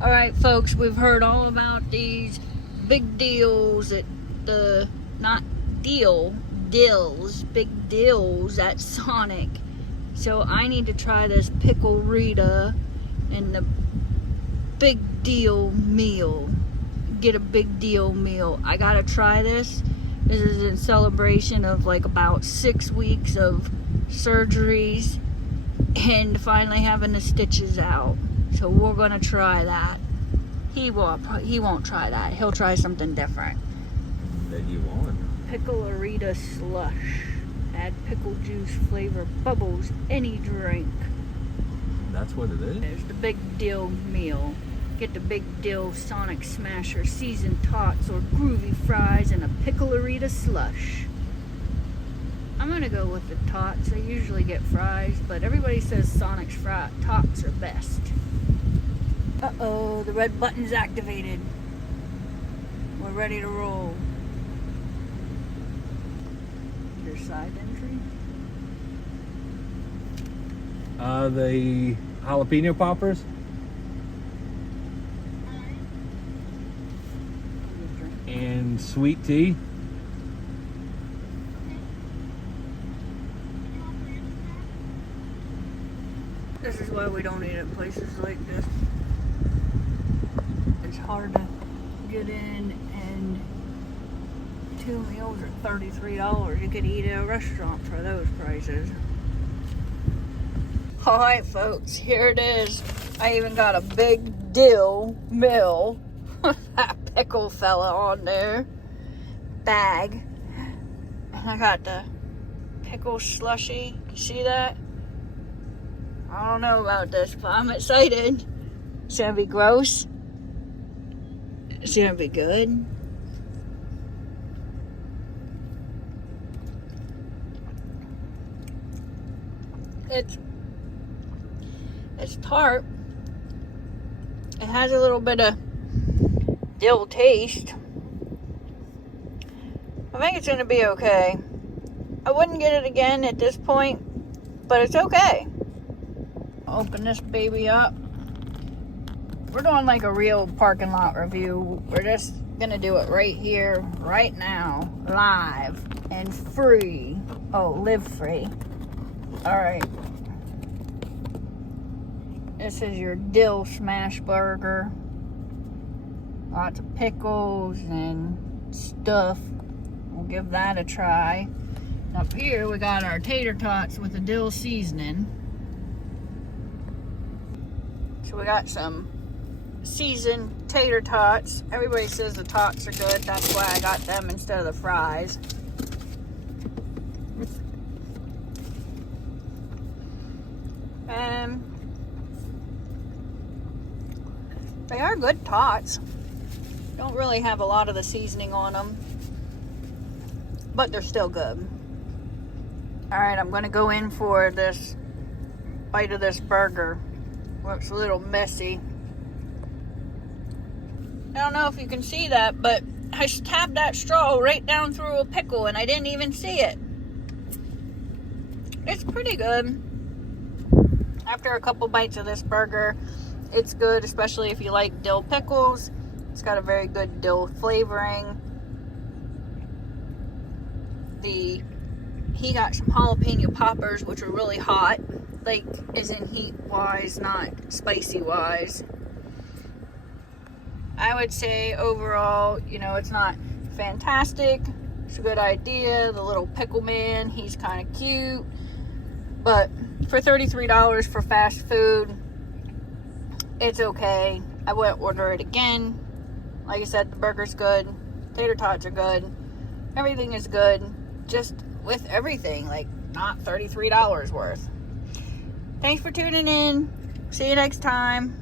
Alright folks, we've heard all about these big deals at the, not deal, dills, big dills at Sonic. So I need to try this Pickle-Rita and the Big Deal meal. Get a Big Deal meal. I gotta try this. This is in celebration of like about 6 weeks of surgeries and finally having the stitches out. So we're gonna try that. He won't try that. He'll try something different. That you want? Pickle-Rita slush. Add pickle juice, flavor, bubbles, any drink. That's what it is? There's the Big Dill meal. Get the Big Dill Sonic Smasher seasoned tots or groovy fries and a Pickle-Rita slush. I'm gonna go with the tots. I usually get fries, but everybody says Sonic's tots are best. Uh-oh, the red button's activated. We're ready to roll. Your side entry? The jalapeno poppers. And sweet tea. This is why we don't eat at places like this. It's hard to get in, and 2 meals are $33. You could eat at a restaurant for those prices. Alright folks, here it is. I even got a Big Dill meal with that pickle fella on there. Bag. And I got the pickle slushy. You see that? I don't know about this, but I'm excited. It's gonna be gross. It's gonna be good. It's tart. It has a little bit of dill taste. I think it's gonna be okay. I wouldn't get it again at this point, but it's okay. Open this baby up. We're doing like a real parking lot review. We're just gonna do it right here, right now, live and free. Oh, live free. All right. This is your dill smash burger. Lots of pickles and stuff. We'll give that a try. Up here we got our tater tots with the dill seasoning. So we got some seasoned tater tots. Everybody says the tots are good. That's why I got them instead of the fries. And they are good tots. Don't really have a lot of the seasoning on them, but they're still good. All right, I'm gonna go in for this bite of this burger. Looks a little messy. I don't know if you can see that, but I stabbed that straw right down through a pickle and I didn't even see it. It's pretty good. After a couple bites of this burger, it's good, especially if you like dill pickles. It's got a very good dill flavoring. He got some jalapeno poppers, which are really hot. Like, as in heat-wise, not spicy-wise. I would say overall, you know, it's not fantastic. It's a good idea. The little pickle man, he's kind of cute. But for $33 for fast food, it's okay. I wouldn't order it again. Like I said, the burger's good. Tater tots are good. Everything is good. Just with everything, like not $33 worth. Thanks for tuning in. See you next time.